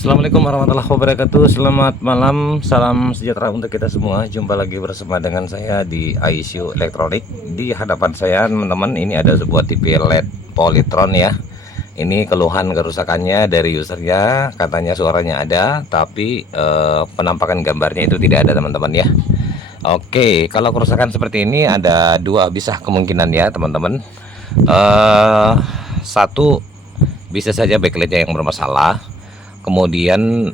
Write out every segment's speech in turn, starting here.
Assalamualaikum warahmatullahi wabarakatuh. Selamat malam, salam sejahtera untuk kita semua. Jumpa lagi bersama dengan saya di ISU Elektronik. Di hadapan saya teman-teman, ini ada sebuah TV LED Polytron ya. Ini keluhan kerusakannya dari usernya, katanya suaranya ada, tapi penampakan gambarnya itu tidak ada teman-teman ya. Oke, kalau kerusakan seperti ini ada dua bisa kemungkinan ya teman-teman. Satu, bisa saja backlightnya yang bermasalah. Kemudian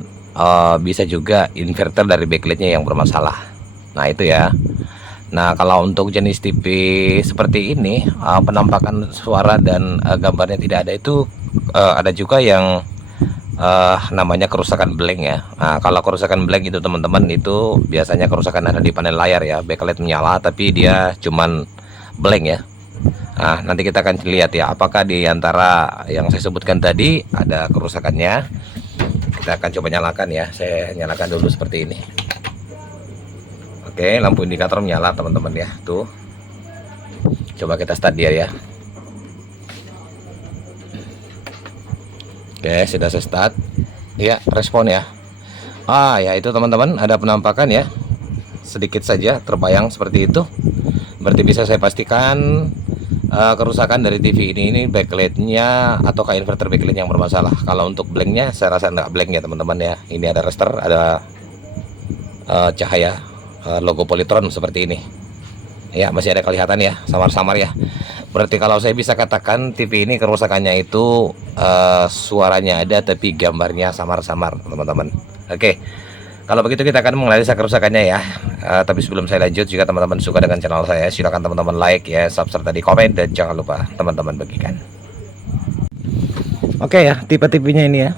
bisa juga inverter dari backlightnya yang bermasalah. Nah itu ya. Nah kalau untuk jenis TV seperti ini, penampakan suara dan gambarnya tidak ada itu, ada juga yang namanya kerusakan blank ya. Nah kalau kerusakan blank itu teman-teman, itu biasanya kerusakan ada di panel layar ya. Backlight menyala tapi dia cuman blank ya. Nah nanti kita akan lihat ya, apakah di antara yang saya sebutkan tadi ada kerusakannya. Kita akan coba nyalakan ya. Saya nyalakan dulu seperti ini. Oke, lampu indikator menyala teman-teman ya. Tuh. Coba kita start dia ya. Oke, sudah saya start. Ya, respon ya. Ya itu teman-teman, ada penampakan ya. Sedikit saja terbayang seperti itu. Berarti bisa saya pastikan kerusakan dari TV ini backlightnya ataukah inverter backlight yang bermasalah. Kalau untuk blanknya saya rasa enggak blank ya teman-teman ya. Ini ada raster, ada cahaya logo Polytron seperti ini ya, masih ada kelihatan ya, samar-samar ya. Berarti kalau saya bisa katakan TV ini kerusakannya itu suaranya ada tapi gambarnya samar-samar teman-teman. Oke, kalau begitu kita akan menganalisa kerusakannya ya. Tapi sebelum saya lanjut, jika teman-teman suka dengan channel saya, silakan teman-teman like ya, subscribe tadi, komen, dan jangan lupa teman-teman bagikan. Oke ya, tipe-tipenya ini ya.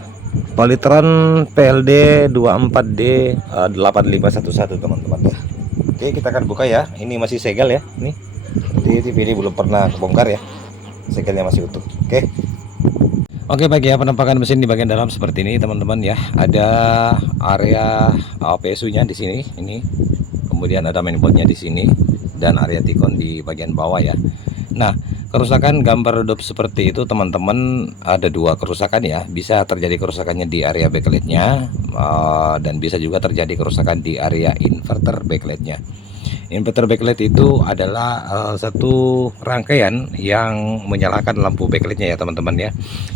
Polytron PLD 24D 8511 teman-teman ya. Oke, kita akan buka ya. Ini masih segel ya. Ini TV ini belum pernah kebongkar ya. Segelnya masih utuh. Oke, baik ya, penampakan mesin di bagian dalam seperti ini teman-teman ya. Ada area PSU-nya di sini, ini. Kemudian ada mainboardnya di sini dan area Ticon di bagian bawah ya. Nah, kerusakan gambar redup seperti itu teman-teman, ada dua kerusakan ya. Bisa terjadi kerusakannya di area backlightnya dan bisa juga terjadi kerusakan di area inverter backlightnya. Inverter backlight itu adalah satu rangkaian yang menyalakan lampu backlightnya ya teman-teman ya.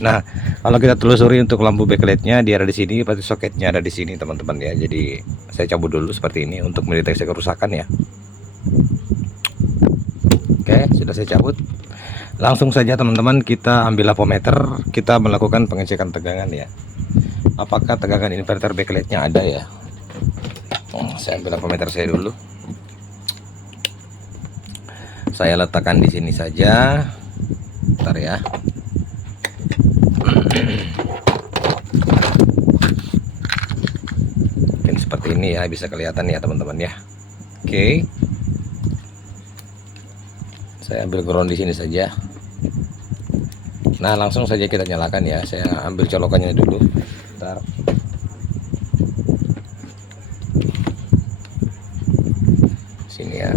Nah, kalau kita telusuri untuk lampu backlightnya, dia ada di sini, berarti soketnya ada di sini teman-teman ya. Jadi saya cabut dulu seperti ini untuk mendeteksi kerusakan ya. Oke, sudah saya cabut. Langsung saja teman-teman, kita ambil apometer, kita melakukan pengecekan tegangan ya. Apakah tegangan inverter backlightnya ada ya? Saya ambil apometer saya dulu. Saya letakkan di sini saja. Bentar ya. Mungkin seperti ini ya, bisa kelihatan ya teman-teman ya. Oke. Saya ambil ground di sini saja. Nah, langsung saja kita nyalakan ya. Saya ambil colokannya dulu. Bentar. Sini ya.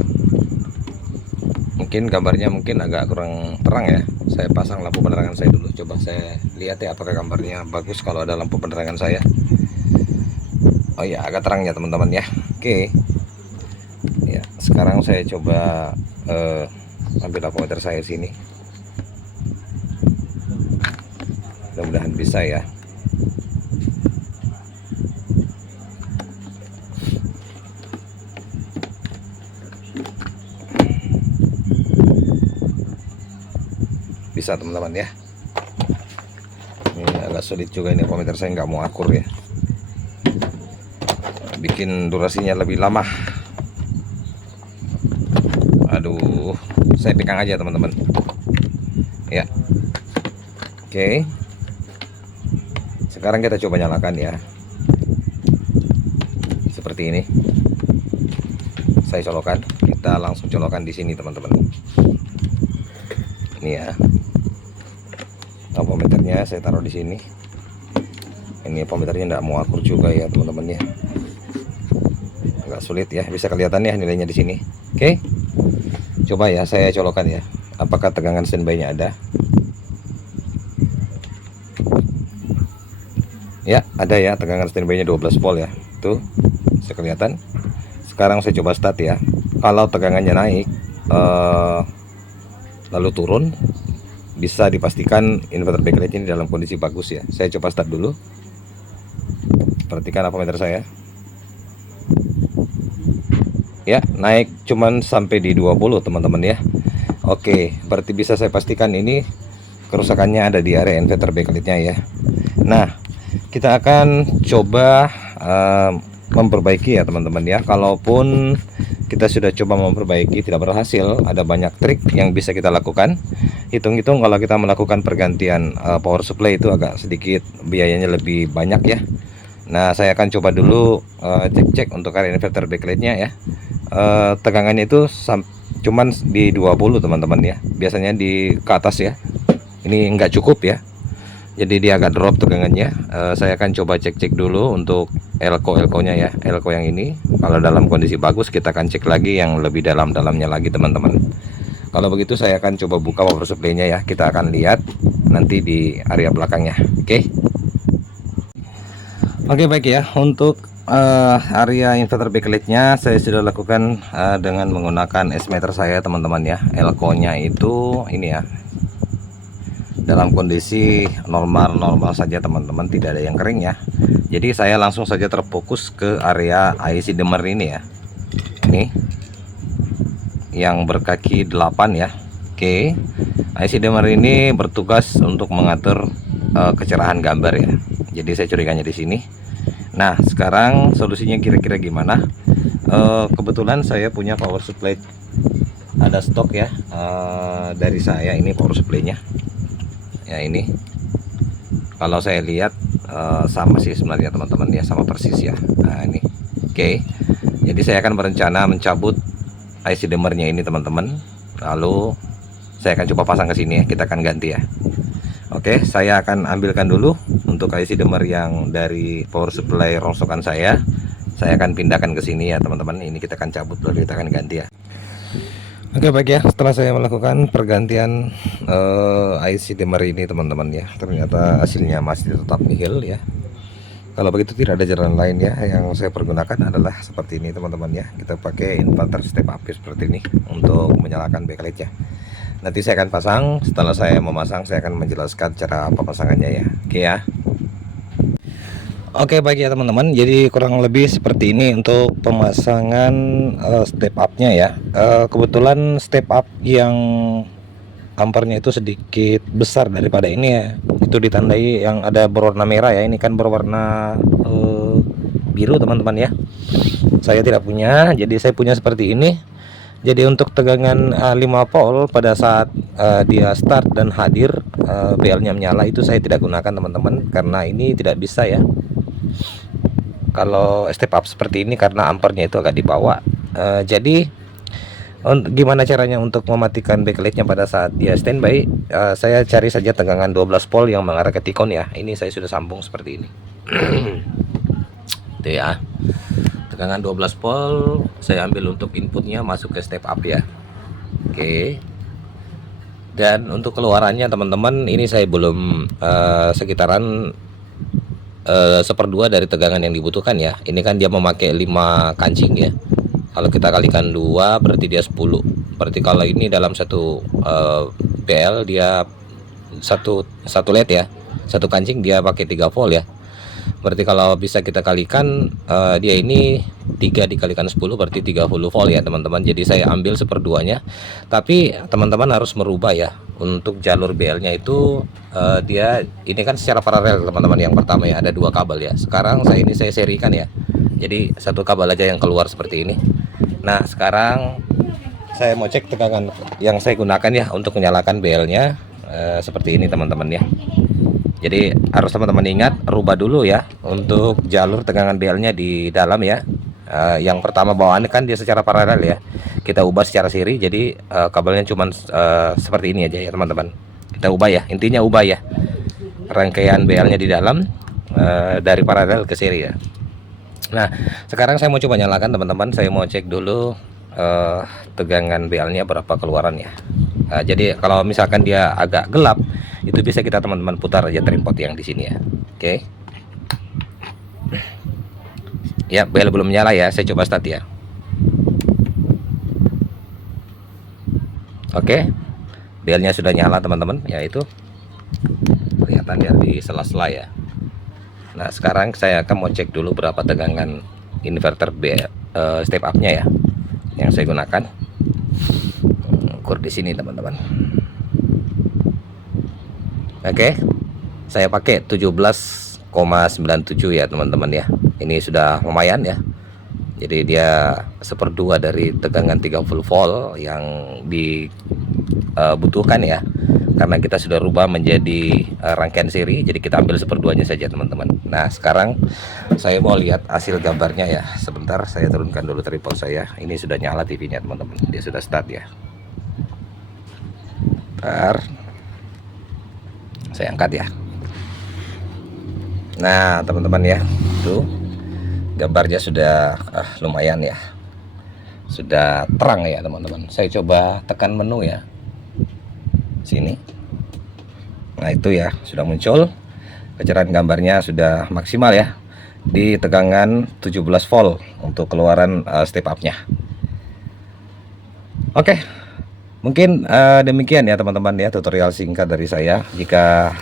Mungkin gambarnya mungkin agak kurang terang ya. Saya pasang lampu penerangan saya dulu. Coba saya lihat ya apakah gambarnya bagus kalau ada lampu penerangan saya. Oh ya, agak terang ya teman-teman ya. Oke. Ya, sekarang saya coba ambil apometer saya sini. Mudah-mudahan bisa ya. Bisa teman-teman ya. Ini agak sulit juga, ini apometer saya nggak mau akur ya, bikin durasinya lebih lama. Aduh, saya pegang aja teman-teman ya. Oke, sekarang kita coba nyalakan ya, seperti ini. Saya colokan, kita langsung colokan di sini teman-teman. Ini ya, apometernya saya taruh di sini. Ini apometernya nggak mau akur juga ya teman-teman ya, agak sulit ya. Bisa kelihatan ya nilainya di sini. Oke, coba ya saya colokan ya, apakah tegangan standby nya ada. Ya, ada ya tegangan standby-nya 12 volt ya. Tuh, bisa kelihatan. Sekarang saya coba start ya. Kalau tegangannya naik lalu turun, bisa dipastikan inverter backlight ini dalam kondisi bagus ya. Saya coba start dulu. Perhatikan avometer saya. Ya, naik cuman sampai di 20 teman-teman ya. Oke, berarti bisa saya pastikan ini kerusakannya ada di area inverter backlightnya ya. Nah, kita akan coba memperbaiki ya teman-teman ya. Kalaupun kita sudah coba memperbaiki tidak berhasil, ada banyak trik yang bisa kita lakukan. Hitung-hitung kalau kita melakukan pergantian power supply itu agak sedikit biayanya lebih banyak ya. Nah, saya akan coba dulu cek-cek untuk area inverter backlightnya ya. Tegangannya itu cuman di 20 teman-teman ya. Biasanya di ke atas ya. Ini enggak cukup ya. Jadi dia agak drop tegangannya. Saya akan coba cek-cek dulu untuk elko-nya ya. Elko yang ini kalau dalam kondisi bagus kita akan cek lagi yang lebih dalam-dalamnya lagi teman-teman. Kalau begitu saya akan coba buka power supply-nya ya. Kita akan lihat nanti di area belakangnya. Oke, baik ya. Untuk area inverter backlightnya saya sudah lakukan dengan menggunakan S meter saya teman-teman ya. Elko-nya itu ini ya, dalam kondisi normal saja teman-teman, tidak ada yang kering ya. Jadi saya langsung saja terfokus ke area IC dimmer ini ya. Ini yang berkaki 8 ya. Oke, IC dimmer ini bertugas untuk mengatur kecerahan gambar ya. Jadi saya curigannya di sini. Nah, sekarang solusinya kira-kira gimana? Kebetulan saya punya power supply, ada stok ya dari saya ini power supply-nya. Ya ini, kalau saya lihat sama sih sebenarnya teman-teman ya, sama persis ya. Nah ini, oke. Jadi saya akan berencana mencabut IC dimmernya ini teman-teman. Lalu saya akan coba pasang ke sini ya. Kita akan ganti ya. Oke, saya akan ambilkan dulu untuk IC dimmer yang dari power supply rongsokan saya. Saya akan pindahkan ke sini ya teman-teman. Ini kita akan cabut lalu kita akan ganti ya. Oke, baik ya, setelah saya melakukan pergantian IC dimmer ini teman-teman ya, ternyata hasilnya masih tetap nihil ya. Kalau begitu tidak ada jalan lain ya, yang saya pergunakan adalah seperti ini teman-teman ya. Kita pakai inverter step up seperti ini untuk menyalakan backlight ya. Nanti saya akan pasang, setelah saya memasang saya akan menjelaskan cara pemasangannya ya. Oke ya. Oke, baik ya teman-teman, jadi kurang lebih seperti ini untuk pemasangan step up-nya ya. Kebetulan step up yang ampernya itu sedikit besar daripada ini ya. Itu ditandai yang ada berwarna merah ya, ini kan berwarna biru teman-teman ya. Saya tidak punya, jadi saya punya seperti ini. Jadi untuk tegangan 5 volt pada saat dia start dan hadir BL-nya menyala itu saya tidak gunakan teman-teman, karena ini tidak bisa ya. Kalau step up seperti ini karena ampernya itu agak di bawah. Jadi gimana caranya untuk mematikan backlightnya pada saat dia standby? Saya cari saja tegangan 12 volt yang mengarah ke Tikon ya. Ini saya sudah sambung seperti ini. Itu ya. Tegangan 12 volt saya ambil untuk inputnya masuk ke step up ya. Oke. Dan untuk keluarannya teman-teman, ini saya belum sekitaran 1/2 dari tegangan yang dibutuhkan ya. Ini kan dia memakai 5 kancing ya. Kalau kita kalikan 2 berarti dia 10. Berarti kalau ini dalam satu BL dia satu LED ya. Satu kancing dia pakai 3 volt ya. Berarti kalau bisa kita kalikan dia ini 3 dikalikan 10 berarti 30 volt ya teman-teman. Jadi saya ambil 1/2-nya. Tapi teman-teman harus merubah ya. Untuk jalur BL-nya itu dia ini kan secara paralel teman-teman. Yang pertama ya ada 2 kabel ya. Sekarang saya serikan ya. Jadi satu kabel aja yang keluar seperti ini. Nah, sekarang saya mau cek tegangan yang saya gunakan ya untuk menyalakan BL-nya seperti ini teman-teman ya. Jadi harus teman-teman ingat rubah dulu ya untuk jalur tegangan BL-nya di dalam ya. Yang pertama bawaannya kan dia secara paralel ya. Kita ubah secara seri, jadi kabelnya cuman seperti ini aja ya teman-teman. Kita ubah ya, intinya ubah ya. Rangkaian BL-nya di dalam dari paralel ke seri ya. Nah, sekarang saya mau coba nyalakan teman-teman. Saya mau cek dulu tegangan BL-nya berapa keluarannya. Jadi kalau misalkan dia agak gelap, itu bisa kita teman-teman putar aja tripod yang di sini ya. Oke. Ya, bel belum nyala ya, saya coba start ya. Oke, belnya sudah nyala teman-teman, yaitu kelihatan ya di sela-sela ya. Nah, sekarang saya akan mau cek dulu berapa tegangan inverter step up-nya ya, yang saya gunakan. Ukur di sini teman-teman. Oke, saya pakai 17,97 ya teman-teman ya. Ini sudah lumayan ya. Jadi dia 1/2 dari tegangan 30 volt yang dibutuhkan ya. Karena kita sudah rubah menjadi rangkaian seri, jadi kita ambil 1/2-nya saja teman-teman. Nah, sekarang saya mau lihat hasil gambarnya ya. Sebentar, saya turunkan dulu tripod saya. Ini sudah nyala TV-nya teman-teman. Dia sudah start ya. Bentar, saya angkat ya. Nah teman-teman ya, tuh gambarnya sudah lumayan ya, sudah terang ya teman-teman. Saya coba tekan menu ya, sini. Nah itu ya, sudah muncul kecerahan gambarnya, sudah maksimal ya di tegangan 17 volt untuk keluaran step up nya. Oke, mungkin demikian ya teman-teman ya, tutorial singkat dari saya. Jika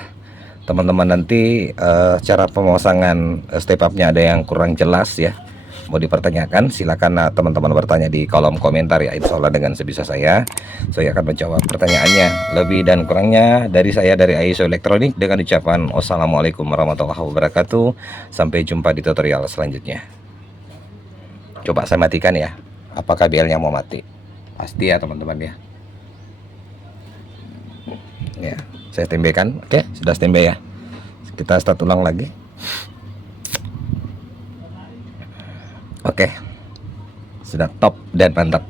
teman-teman nanti cara pemasangan step up-nya ada yang kurang jelas ya, mau dipertanyakan, silakan teman-teman bertanya di kolom komentar ya. Insya Allah dengan sebisa saya akan menjawab pertanyaannya. Lebih dan kurangnya dari saya, dari Aiso Elektronik, dengan ucapan wassalamualaikum warahmatullahi wabarakatuh. Sampai jumpa di tutorial selanjutnya. Coba saya matikan ya, apakah BL-nya mau mati? Pasti ya teman-teman ya. Ya, saya tembekan. Oke, sudah standby ya. Kita start ulang lagi. Oke, sudah top dan mantap.